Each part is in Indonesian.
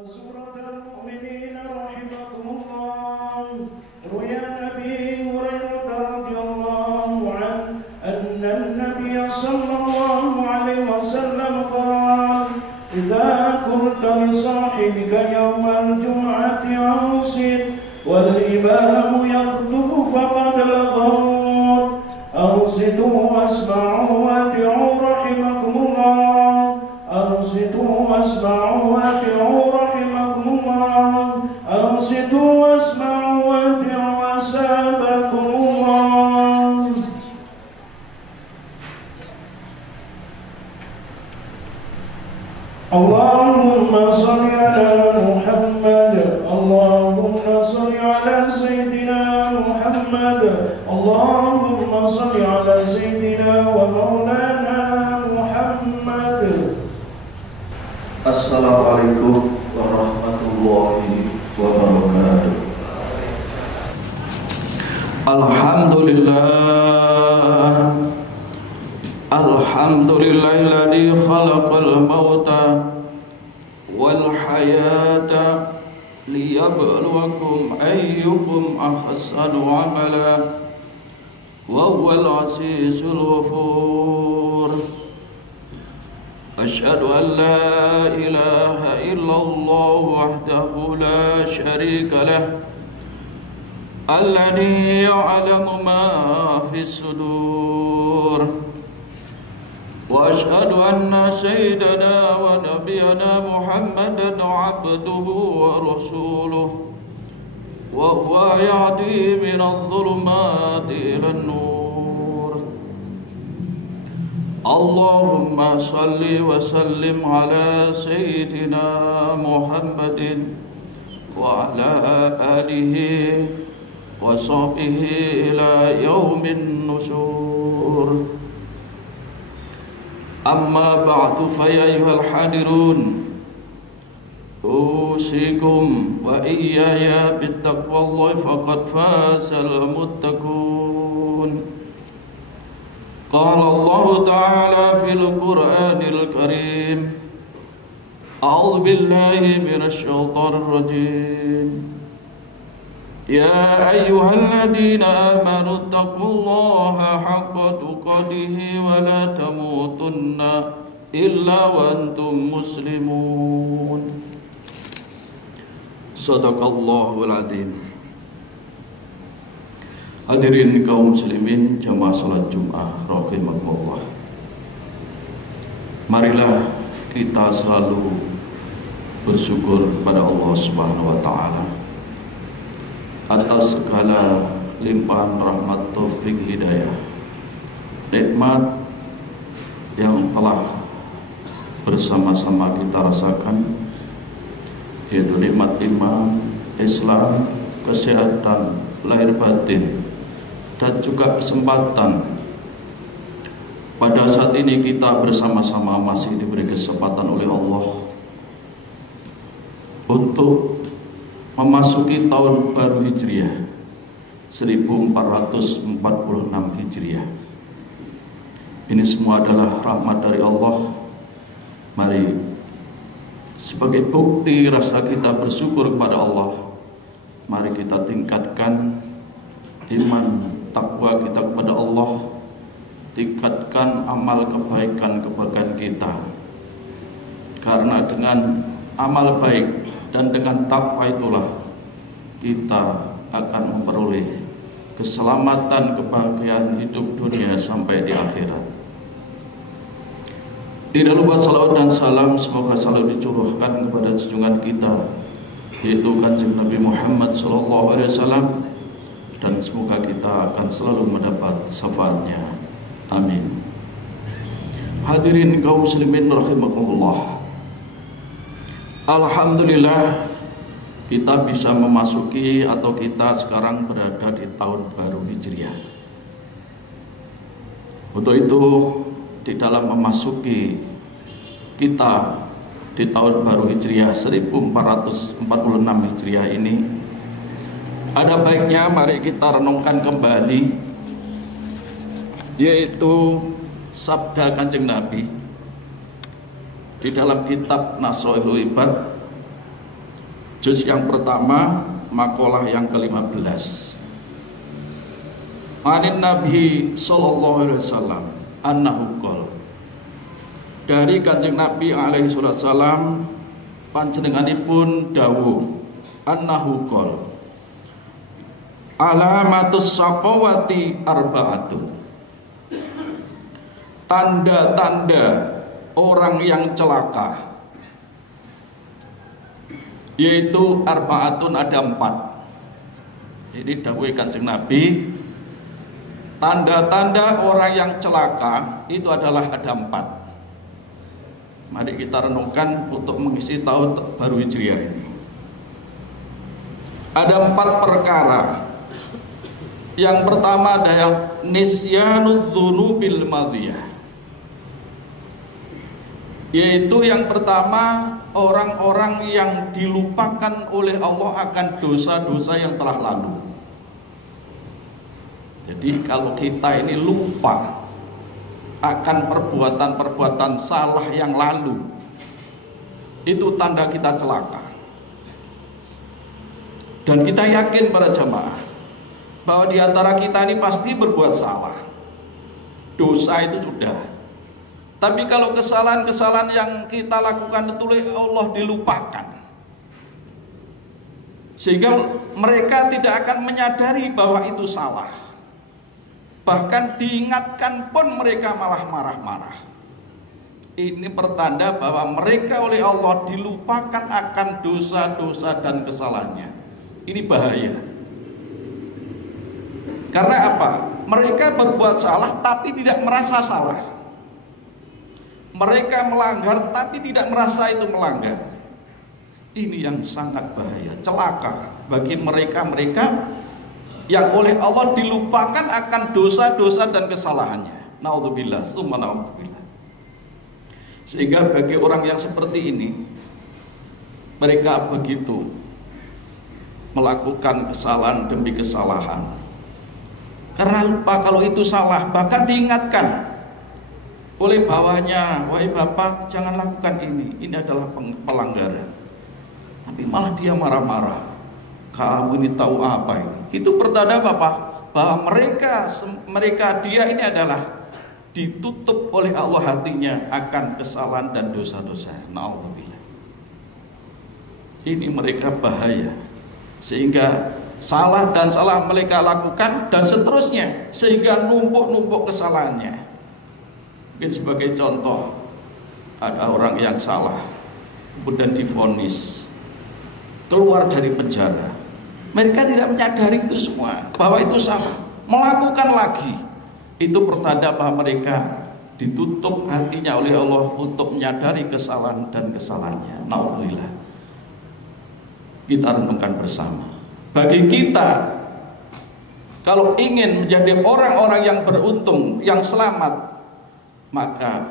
فسورة المؤمنين رحمكم الله. روي عن أبي هريرة رضي الله عنه أن النبي صلى الله عليه وسلم قال: إذا قلت لصاحبك يوم الجمعة أنصت والإمام يخطب فقد لغوت، أنصتوا واسمعوا وأطيعوا رحمكم الله، أنصتوا واسمعوا وأطيعوا رحمكم الله، أنصتوا واسمعوا وأطيعوا أثابكم الله. اللهم صل على محمد، اللهم صل على سيدنا محمد، اللهم صل على سيدنا ومولانا محمد. Assalamualaikum warahmatullahi wabarakatuh. Alhamdulillah, alhamdulillahilladzi khalaqal mauta wal hayata liyabluwakum ayyukum ahsanu amala wa huwal azizul ghafur. أشهد أن لا إله إلا الله وحده لا شريك له الذي يعلم ما في الصدور، وأشهد أن سيدنا ونبينا محمدا عبده ورسوله، وهو يهدي من الظلمات إلى النور. اللهم صل وسلم على سيدنا محمد وعلى آله وصحبه إلى يوم النشور. أما بعد فيا أيها الحاضرون، أوصيكم وإياي بالتقوى الله فقد فاز المتقون. قال الله تعالى في القرآن الكريم: أعوذ بالله من الشيطان الرجيم. يا أيها الذين آمنوا اتقوا الله حق تقاته ولا تموتن إلا وأنتم مسلمون. صدق الله العظيم. Hadirin kaum muslimin jamaah salat Jumat rahimakumullah. Marilah kita selalu bersyukur kepada Allah Subhanahu wa taala atas segala limpahan rahmat taufik hidayah, nikmat yang telah bersama-sama kita rasakan, yaitu nikmat iman, Islam, kesehatan lahir batin, dan juga kesempatan. Pada saat ini kita bersama-sama masih diberi kesempatan oleh Allah untuk memasuki tahun baru Hijriah 1446 Hijriah. Ini semua adalah rahmat dari Allah. Mari sebagai bukti rasa kita bersyukur kepada Allah, mari kita tingkatkan iman takwa kita kepada Allah, tingkatkan amal kebaikan kita, karena dengan amal baik dan dengan takwa itulah kita akan memperoleh keselamatan, kebahagiaan hidup dunia sampai di akhirat. Tidak lupa salawat dan salam semoga selalu dicurahkan kepada junjungan kita, yaitu Kanjeng Nabi Muhammad SAW, dan semoga kita akan selalu mendapat syafaatnya. Amin. Hadirin kaum muslimin rahimakumullah. Alhamdulillah kita bisa memasuki atau kita sekarang berada di tahun baru Hijriah. Untuk itu di dalam memasuki kita di tahun baru Hijriah 1446 Hijriah ini, ada baiknya mari kita renungkan kembali, yaitu sabda Kanjeng Nabi di dalam kitab Nasha'ilul Ibad Juz yang pertama, makalah yang ke-15. Anin Nabi sallallahu alaihi wasallam annahu qala. Dari Kanjeng Nabi alaihi wasallam panjenenganipun dawuh annahu qala. Alamatus saqawati arba'atun. Tanda-tanda orang yang celaka yaitu arba'atun, ada 4. Ini dawuh Kanjeng Nabi, tanda-tanda orang yang celaka itu adalah ada 4. Mari kita renungkan untuk mengisi tahun baru Hijriah ini. Ada 4 perkara. Yang pertama adalah nisyanud dzunubil madhiyah, yaitu yang pertama orang-orang yang dilupakan oleh Allah akan dosa-dosa yang telah lalu. Jadi kalau kita ini lupa akan perbuatan-perbuatan salah yang lalu, itu tanda kita celaka. Dan kita yakin para jamaah bahwa di antara kita ini pasti berbuat salah. Dosa itu sudah. Tapi kalau kesalahan-kesalahan yang kita lakukan itu oleh Allah dilupakan, sehingga mereka tidak akan menyadari bahwa itu salah. Bahkan diingatkan pun mereka malah marah-marah. Ini pertanda bahwa mereka oleh Allah dilupakan akan dosa-dosa dan kesalahannya. Ini bahaya. Karena apa? Mereka berbuat salah tapi tidak merasa salah. Mereka melanggar tapi tidak merasa itu melanggar. Ini yang sangat bahaya, celaka bagi mereka-mereka yang oleh Allah dilupakan akan dosa-dosa dan kesalahannya. Naudzubillah, summa naudzubillah. Sehingga bagi orang yang seperti ini, mereka begitu melakukan kesalahan demi kesalahan. Karena lupa kalau itu salah, bahkan diingatkan oleh bawahnya, wahai bapak jangan lakukan ini adalah pelanggaran. Tapi malah dia marah-marah. Kamu ini tahu apa ini? Itu pertanda bapak bahwa mereka dia ini adalah ditutup oleh Allah hatinya akan kesalahan dan dosa-dosa. Na'udzubillah. Ini mereka bahaya, sehingga salah dan salah mereka lakukan dan seterusnya, sehingga numpuk-numpuk kesalahannya. Mungkin sebagai contoh, ada orang yang salah kemudian divonis keluar dari penjara. Mereka tidak menyadari itu semua, bahwa itu salah, melakukan lagi. Itu pertanda bahwa mereka ditutup hatinya oleh Allah untuk menyadari kesalahan dan kesalahannya. Naudzubillah. Kita renungkan bersama. Bagi kita, kalau ingin menjadi orang-orang yang beruntung, yang selamat, maka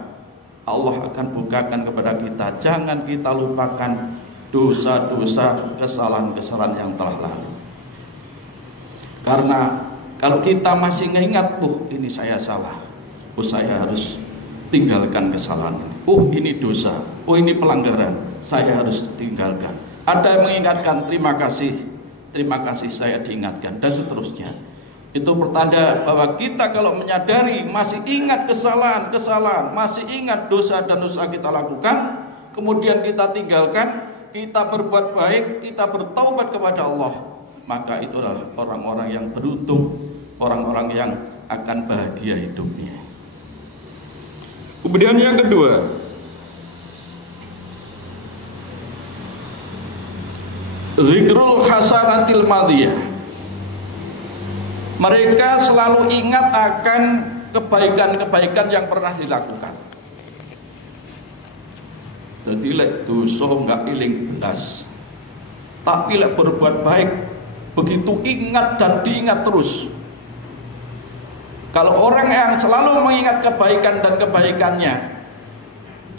Allah akan bukakan kepada kita, jangan kita lupakan dosa-dosa, kesalahan-kesalahan yang telah lalu. Karena kalau kita masih mengingat, ini saya salah, saya harus tinggalkan kesalahan ini. Ini dosa, ini pelanggaran, saya harus tinggalkan. Ada yang mengingatkan, terima kasih saya diingatkan, dan seterusnya. Itu pertanda bahwa kita kalau menyadari masih ingat kesalahan, masih ingat dosa dan dosa kita lakukan, kemudian kita tinggalkan, kita berbuat baik, kita bertaubat kepada Allah, maka itulah orang-orang yang beruntung, orang-orang yang akan bahagia hidupnya. Kemudian yang kedua, zikrul hasanatil madhiyah. Mereka selalu ingat akan kebaikan-kebaikan yang pernah dilakukan. Jadi lek dosa enggak iling belas, tapi lek berbuat baik begitu ingat dan diingat terus. Kalau orang yang selalu mengingat kebaikan dan kebaikannya,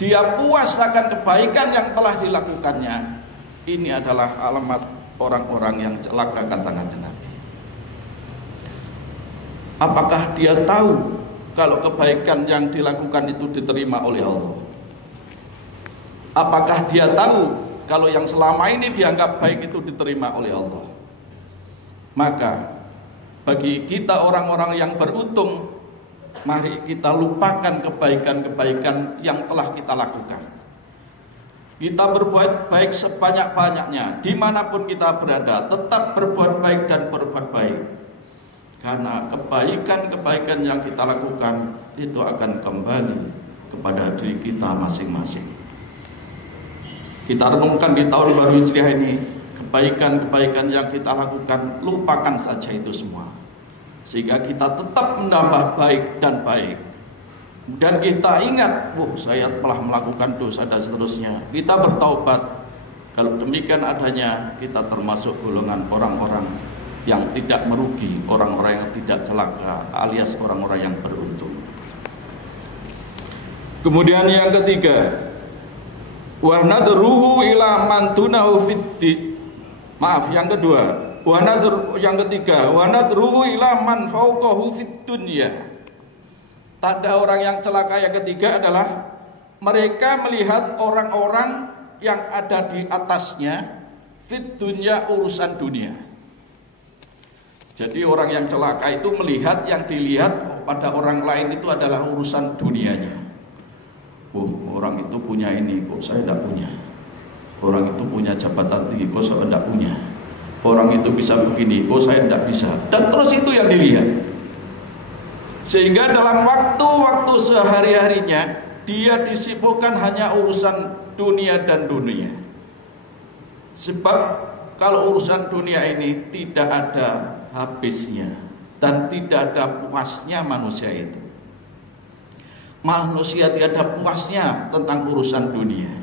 dia puas akan kebaikan yang telah dilakukannya, ini adalah alamat orang-orang yang celaka, kata Nabi. Apakah dia tahu kalau kebaikan yang dilakukan itu diterima oleh Allah? Apakah dia tahu kalau yang selama ini dianggap baik itu diterima oleh Allah. Maka bagi kita orang-orang yang beruntung, mari kita lupakan kebaikan-kebaikan yang telah kita lakukan. Kita berbuat baik sebanyak-banyaknya, dimanapun kita berada, tetap berbuat baik dan berbuat baik. Karena kebaikan-kebaikan yang kita lakukan itu akan kembali kepada diri kita masing-masing. Kita renungkan di tahun baru Hijriah ini, kebaikan-kebaikan yang kita lakukan, lupakan saja itu semua. Sehingga kita tetap menambah baik dan baik. Dan kita ingat, saya telah melakukan dosa dan seterusnya. Kita bertaubat. Kalau demikian adanya, kita termasuk golongan orang-orang yang tidak merugi, orang-orang yang tidak celaka, alias orang-orang yang beruntung. Kemudian yang ketiga, wa nadruhu ila man dunahu fiddi. Maaf, yang kedua, yang ketiga, wa nadruhu ila man fawqahu fid dunya. Tanda orang yang celaka yang ketiga adalah mereka melihat orang-orang yang ada di atasnya fid dunya, urusan dunia. Jadi orang yang celaka itu melihat yang dilihat pada orang lain itu adalah urusan dunianya. Orang itu punya ini, kok saya tidak punya. Orang itu punya jabatan tinggi, kok saya tidak punya. Orang itu bisa begini, kok saya tidak bisa. Dan terus itu yang dilihat. Sehingga dalam waktu-waktu sehari-harinya dia disibukkan hanya urusan dunia dan dunia. Sebab kalau urusan dunia ini tidak ada habisnya dan tidak ada puasnya manusia itu. Manusia tidak ada puasnya tentang urusan dunia.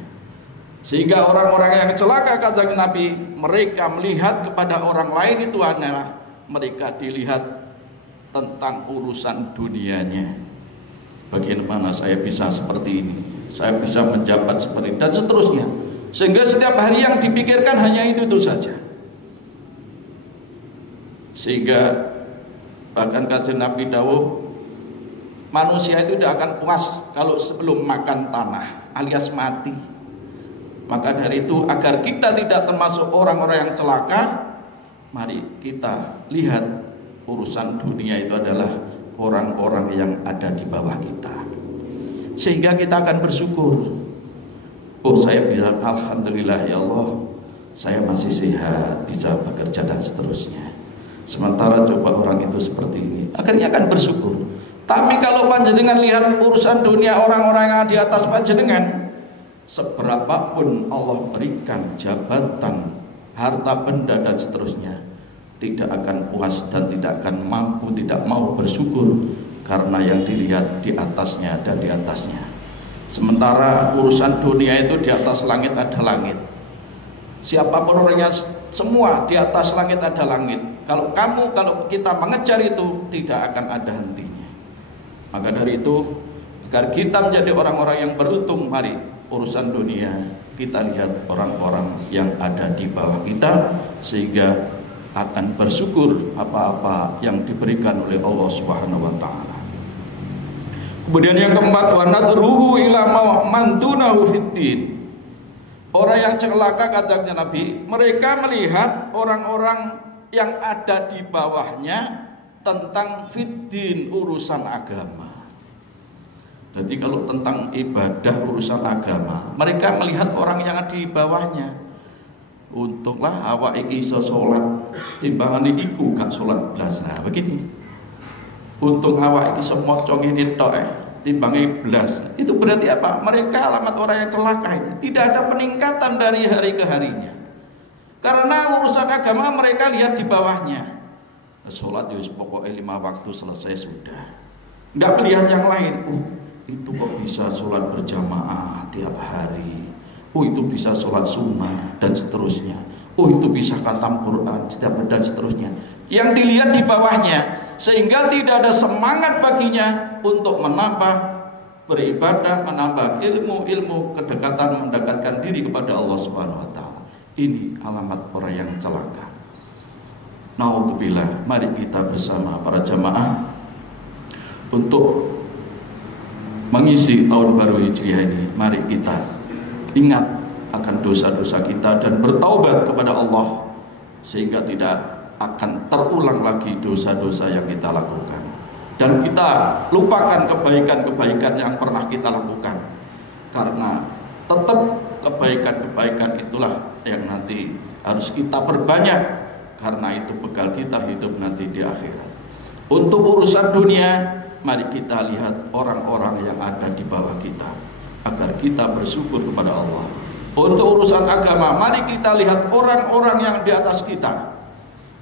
Sehingga orang-orang yang celaka, kata Nabi, mereka melihat kepada orang lain itu adalah mereka dilihat tentang urusan dunianya. Bagaimana saya bisa seperti ini, saya bisa menjabat seperti ini, dan seterusnya. Sehingga setiap hari yang dipikirkan hanya itu saja. Sehingga bahkan kata Nabi dawuh, manusia itu tidak akan puas kalau sebelum makan tanah, alias mati. Maka dari itu, agar kita tidak termasuk orang-orang yang celaka, mari kita lihat urusan dunia itu adalah orang-orang yang ada di bawah kita. Sehingga kita akan bersyukur. Saya bilang alhamdulillah ya Allah, saya masih sehat, bisa bekerja dan seterusnya. Sementara coba orang itu seperti ini, akhirnya akan bersyukur. Tapi kalau panjenengan lihat urusan dunia orang-orang yang di atas panjenengan, seberapapun Allah berikan jabatan, harta benda dan seterusnya, tidak akan puas dan tidak akan mampu, tidak mau bersyukur karena yang dilihat di atasnya dan di atasnya. Sementara urusan dunia itu di atas langit ada langit. Siapapun orangnya, semua di atas langit ada langit. Kalau kita mengejar itu, tidak akan ada hentinya. Maka dari itu, agar kita menjadi orang-orang yang beruntung, mari urusan dunia kita lihat orang-orang yang ada di bawah kita, sehingga akan bersyukur apa-apa yang diberikan oleh Allah Subhanahu wa taala. Kemudian yang keempat, wa nadruhu ila man dunahu fiddin. Orang yang celaka, kata Nabi, mereka melihat orang-orang yang ada di bawahnya tentang fiddin, urusan agama. Jadi kalau tentang ibadah, urusan agama, mereka melihat orang yang ada di bawahnya. Untuklah awak iki iso salat, timbangane iku gak salat blas. Nah, begini. Untung awak iki iso maca ngene tok timbange blas. Itu berarti apa? Mereka alamat orang yang celaka ini. Tidak ada peningkatan dari hari ke harinya. Karena urusan agama mereka lihat di bawahnya. Salat ya pokoknya 5 waktu selesai sudah. Enggak melihat yang lain. Itu kok bisa salat berjamaah tiap hari. Itu bisa sholat sunnah dan seterusnya. Itu bisa khatam Quran setiap dan seterusnya. Yang dilihat di bawahnya, sehingga tidak ada semangat baginya untuk menambah beribadah, menambah ilmu, kedekatan, mendekatkan diri kepada Allah Subhanahu wa taala. Ini alamat orang yang celaka. Naudzubillah, mari kita bersama para jamaah untuk mengisi tahun baru Hijriah ini. Mari kita ingat akan dosa-dosa kita dan bertaubat kepada Allah, sehingga tidak akan terulang lagi dosa-dosa yang kita lakukan. Dan kita lupakan kebaikan-kebaikan yang pernah kita lakukan, karena tetap kebaikan-kebaikan itulah yang nanti harus kita perbanyak, karena itu bekal kita hidup nanti di akhirat. Untuk urusan dunia, mari kita lihat orang-orang yang ada di bawah kita, agar kita bersyukur kepada Allah. Untuk urusan agama, mari kita lihat orang-orang yang di atas kita.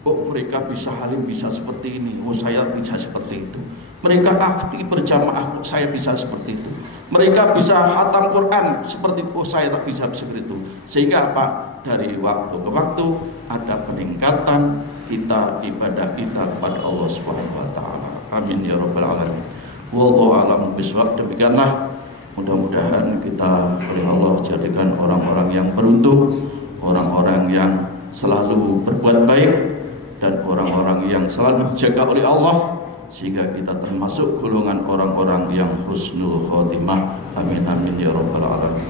Oh, mereka bisa halim, bisa seperti ini. Oh, saya bisa seperti itu. Mereka aktif berjamaah, saya bisa seperti itu. Mereka bisa khatam Quran seperti itu, oh, saya tak bisa seperti itu. Sehingga apa? Dari waktu ke waktu ada peningkatan kita, ibadah kita kepada Allah Subhanahu wa taala. Amin ya rabbal alamin. Wallahu a'lam bishawab. Demikianlah, mudah-mudahan kita oleh Allah jadikan orang-orang yang beruntung, orang-orang yang selalu berbuat baik, dan orang-orang yang selalu dijaga oleh Allah, sehingga kita termasuk golongan orang-orang yang husnul khotimah. Amin amin ya rabbal alamin.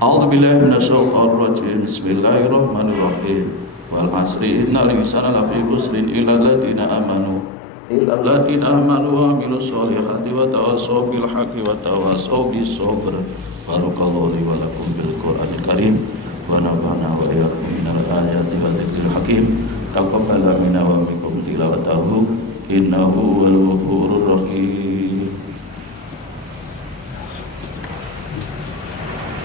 A'udzubillahi minasyaitonir rajim. Bismillahirrahmanirrahim. Wal 'asri innal insana lafi khusrin illal ladzina amanu wa 'amilus solihati wa tawassaw bil haqqi wa tawassaw bis sabr. Barakallahu li wa lakum bil Qur'anil karim wa nafa'ana wa iyyakum minal ayati wa dzikril hakim. Taqabbal minna wa minkum tilawatahu innahu wal ghafurur rahim.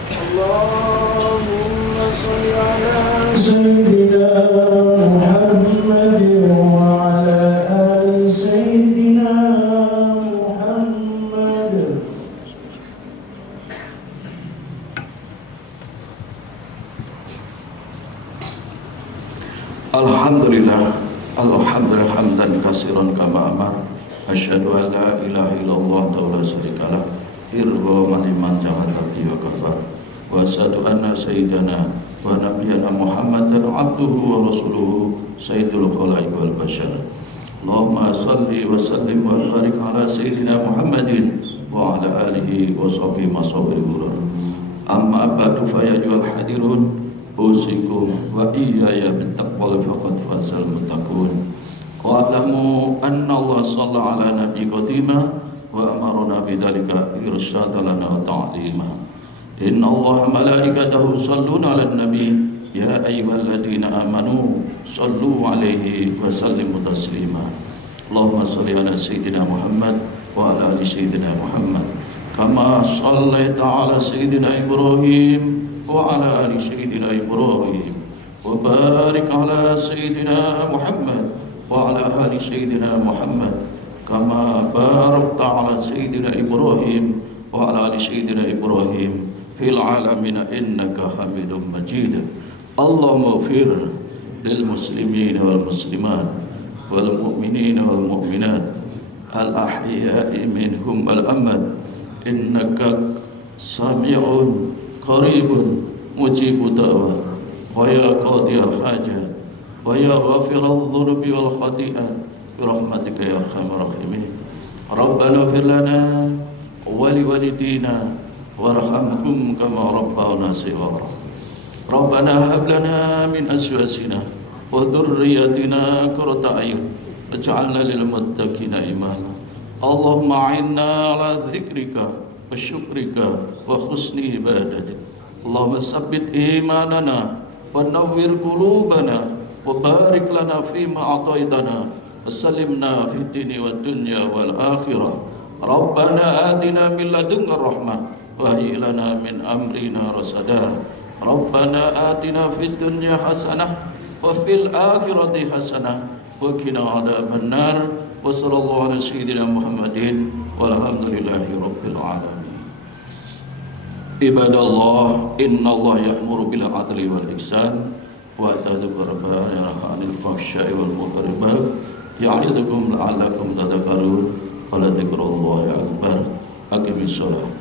Allahumma shalli ala sayyidina Muhammad wa ala ali sayyidina Muhammad. Alhamdulillah, alhamdulillah hamdan katsiran kama amar. Asyhadu an la ilaha illallah wa la syarikalah irwa man jahada bi wa kafar. Wa asyhadu anna sayyidana wa nabiyyana Muhammadan abduhu wa rasuluhu sayyidul khalaiq wal bashar. Allahumma shalli wa sallim wa barik ala sayyidina Muhammadin wa ala alihi wa sahbihi masawir ghurur. Amma ba'du fa ya ayyuhal hadirun usikum wa iyaya bittaqwal faqad fazal muttaqun. Qalamu anna Allah shalla ala nabi qatima wa amarna bidzalika irsyada lana wa ta'lima. Inna Allah malaikatahu shalluna ala nabi ya ayyuhalladzina amanu sallu alaihi wa sallimu taslima. Allahumma shalli ala sayyidina Muhammad wa ala ali sayyidina Muhammad kama shallaita ala sayyidina Ibrahim وعلى آل سيدنا إبراهيم وبارك على سيدنا محمد وعلى آل سيدنا محمد كما باركت على سيدنا إبراهيم وعلى آل سيدنا إبراهيم في العالمين إنك حميد مجيد. اللهم اغفر للمسلمين والمسلمات والمؤمنين والمؤمنات الأحياء منهم والأموات إنك سميع قريب مجيب الدعوة ويا قاضي الحاجة ويا غافر الذنوب والخطيئة برحمتك يا أرحم الراحمين. ربنا اغفر لنا ولوالدينا وارحمهم كما ربونا صغارا. ربنا هب لنا من أزواجنا وذرياتنا قرة أعين واجعلنا للمتقين إماما. اللهم أعنا على ذكرك وشكرك وحسن عبادتك. اللهم ثبت إيماننا ونور قلوبنا وبارك لنا فيما أعطيتنا وسلمنا في الدين والدنيا والآخرة. ربنا آتنا من لدنك الرحمة وهيئ لنا من أمرنا رشدا. ربنا آتنا في الدنيا حسنة وفي الآخرة حسنة وقنا عذاب النار. وصلى الله على سيدنا محمد والحمد لله رب العالمين. Ibadallah, innallaha ya'muru bil 'adli wal ihsan wa ita'i dzil qurba wa yanha 'anil fahsya'i wal munkari wal baghi ya'idukum la'allakum tadhakkarun. Wa la dzikrullahi akbar. Aqimis shalah.